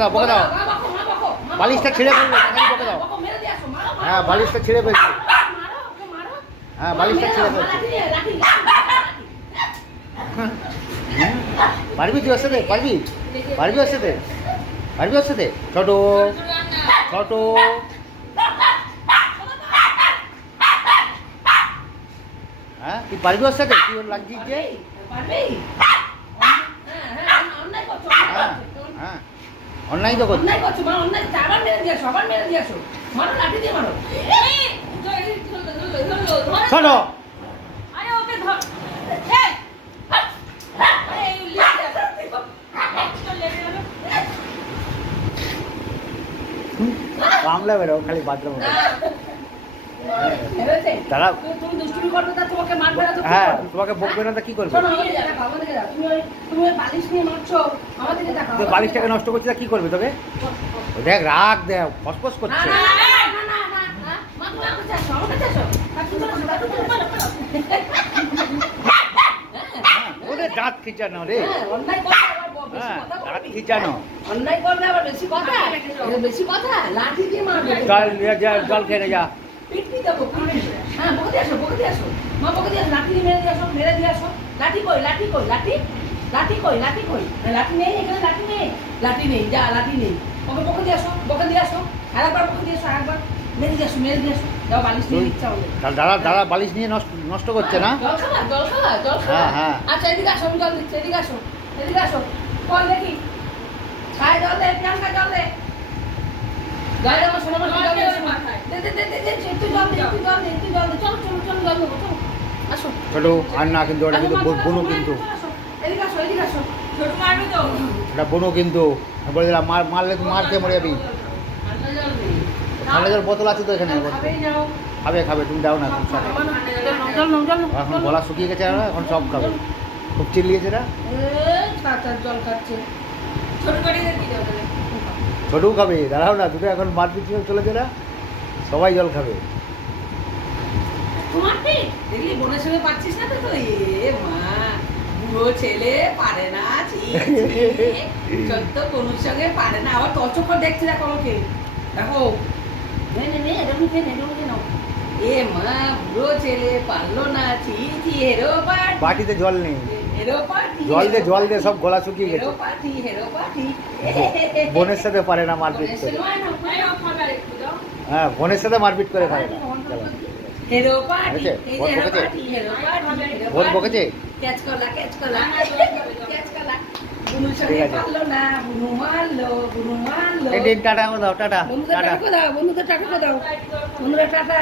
দাও বকে দাও, বালিশটা ছিঁড়ে ফেলবে, বকে দাও। হ্যাঁ বালিশটা ছিঁড়ে ফেলছে, হ্যাঁ বালিশটা ছিঁড়ে ফেলছে। পারবি তুই ওর সাথে, পারবি পারবি ওর সাথে, পারবি ওর সাথে? ছোট ছোট হ্যাঁ তুই পারবি ওর সাথে? তুই ওর লাগছিস যে? হ্যাঁ হ্যাঁ অন্যায় তো করছিস। শোনো বাংলা বেরো খালি বাথরুম তারা হ্যাঁ তোমাকে বকবে না তো কি করবে? তুই বালিশটাকে নষ্ট করছিস, কি করবে তোকে? দেখ রাগ দেখ ফসফস করছে। ওরে দাঁত খিচানো রে, দাঁত খিচানো। জল খেয়ে যা। দাদা বালিশ নিয়ে নষ্ট করছে না? হ্যাঁ হ্যাঁ আচ্ছা এদিকে আসো, আমি জল দিচ্ছি, এদিকে আসো, এদিকে আসো, কল দেখি, খায় জল দে, প্রিয়াঙ্কা জল দে, জল দে আমার সোনা মা, জল দে, দে দে দে দে, একটু জল দে, একটু জল দে, একটু জল দে, চলো চলো চলো জল দেবো, চলো আসো। ছোট আর না কিন্তু ওটা কিন্তু বোনো, কিন্তু এদিকে আসো, এদিকে আসো, ছোট মারবি তো, ওটা বোনো কিন্তু বলে দিলাম, মারলে মার খেয়ে মরে যাবি। ঠান্ডা জল বোতল আছে তো এখানে, খাবে খাবে তুমি দাও না। এখন গলা শুকিয়ে গেছে, এখন সব খাবে, খুব চিল্লিয়েছে এরা। জল খাচ্ছে, ছোটও খাবে, দাঁড়াও না দুটো এখন মারপিট চলেছে না, সবাই জল খাবে। দেখলি বোনের সঙ্গে পাচ্ছিস না তো? মা বুড়ো ছেলে পারে না, সত্য কোনোর সঙ্গে পারে না, আবার তচক করে দেখছে দেখো আমাকে, দেখো এ মা বুড়ো ছেলে পারলো না, হেরো বাটিতে জল নেই, জল দে সব গলা শুকিয়ে গেছে। বোনের সাথে পারে না মারপিট করে, হ্যাঁ বোনের সাথে মারপিট করে পারে না। বোন বকেছে, টাটা দাও, টাটা বন্ধুদের টাটা দাও, বন্ধুরা টাটা।